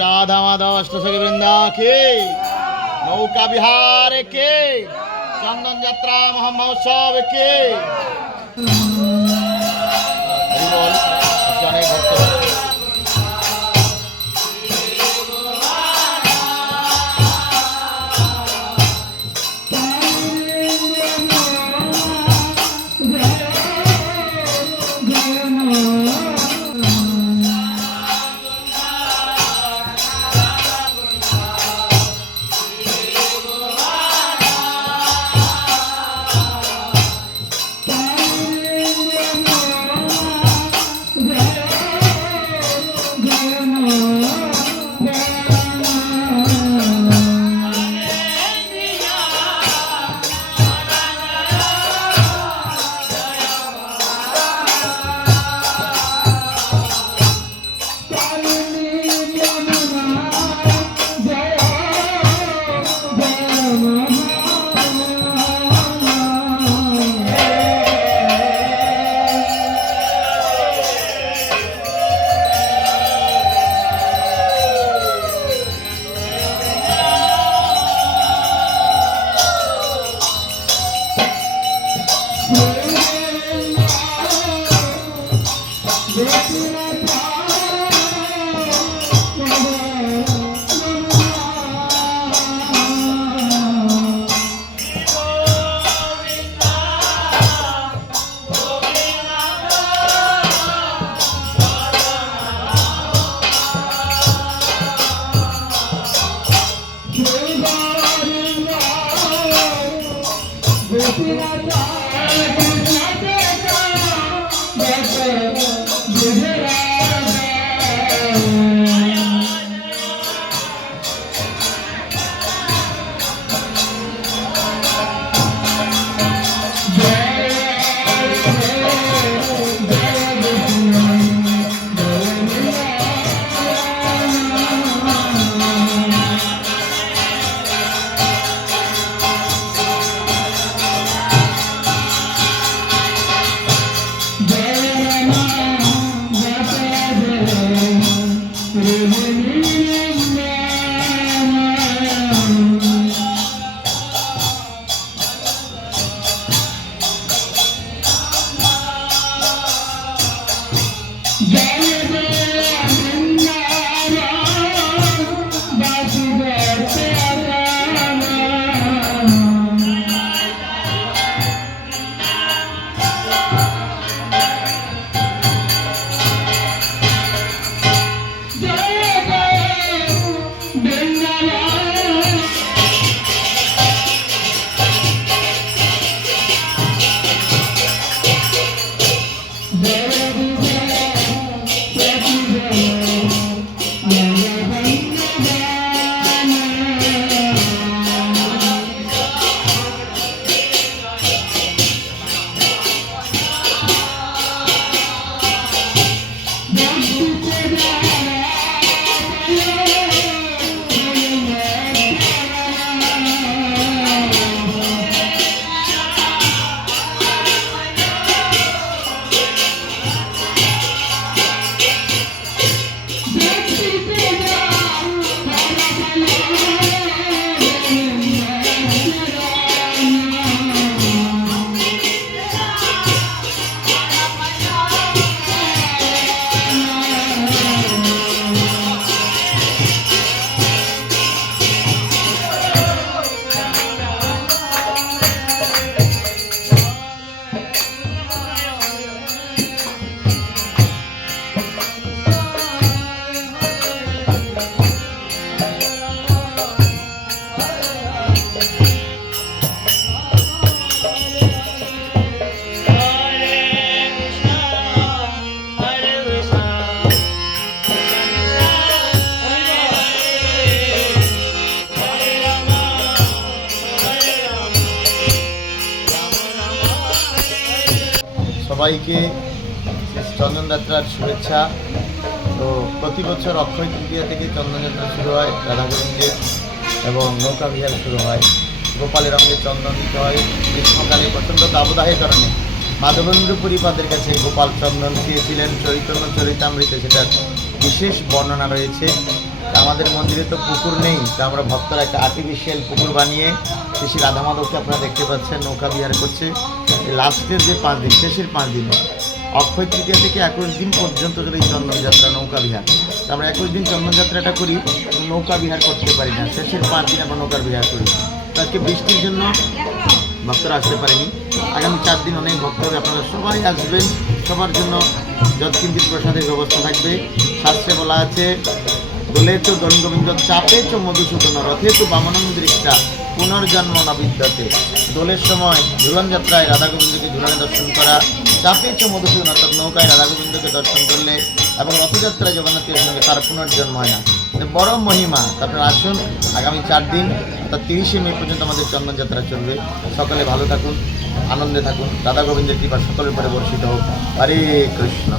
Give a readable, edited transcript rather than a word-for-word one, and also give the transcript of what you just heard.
राधा माधव अष्टसखी वृंदा के नौका विहार के चंदन यात्रा महोत्सव के সবাইকে চন্দনযাত্রার শুভেচ্ছা। তো প্রতি বছর অক্ষয় তৃতীয়া থেকে চন্দনযাত্রা শুরু হয় রাধা গোবিন্দের, এবং নৌকা বিহার শুরু হয়। গোপালের রঙে চন্দন দিতে হয়। গ্রীষ্মকালে প্রচণ্ড দাবদাহের কারণে মাধবেন্দ্র পুরীপাদের কাছে গোপাল চন্দন চেয়েছিলেন চৈতন্য চরিতামৃতে, সেটার বিশেষ বর্ণনা রয়েছে। আমাদের মন্দিরে তো পুকুর নেই, তা আমরা ভক্তরা একটা আর্টিফিশিয়াল পুকুর বানিয়ে শ্রী রাধা মাধবকে আপনারা দেখতে পাচ্ছেন নৌকা বিহার করছে। লাস্টের যে 5 দিন, শেষের 5 দিন অক্ষয় তৃতীয়া থেকে 21 দিন পর্যন্ত যদি এই চন্দনযাত্রা নৌকা বিহার, আমরা 21 দিন চন্দনযাত্রাটা করি, নৌকা বিহার করতে পারি না। শেষের 5 দিন আমরা নৌকার বিহার করি। তো আজকে বৃষ্টির জন্য ভক্তরা আসতে পারেনি। আগামী 4 দিন অনেক ভক্ত হবে, আপনারা সবাই আসবেন। সবার জন্য যৎকিঞ্চিৎ প্রসাদের ব্যবস্থা থাকবে। শাস্ত্রে বলা আছে, দোলে তো দণ্ডগোবিন্দ চাপে চ মধুসূদন রথে তো বামনং দৃষ্টা পুনর্জন্ম না বিদ্যাতে। দোলের সময় ঝুলন যাত্রায় রাধা গোবিন্দকে ঝুলনে দর্শন করা, চাপে চ মধুসূদন অর্থাৎ নৌকায় রাধা গোবিন্দকে দর্শন করলে, এবং রথযাত্রায় জগন্নাথের সঙ্গে তার পুনর্জন্ম হয় না। বড় মহিমা। তারপরে আসুন, আগামী 4 দিন অর্থাৎ 30শে মে পর্যন্ত আমাদের চন্দনযাত্রা চলবে। সকলে ভালো থাকুন, আনন্দে থাকুন। রাধা গোবিন্দের কৃপা সকলের উপরে বর্ষিত হোক। হরে কৃষ্ণ।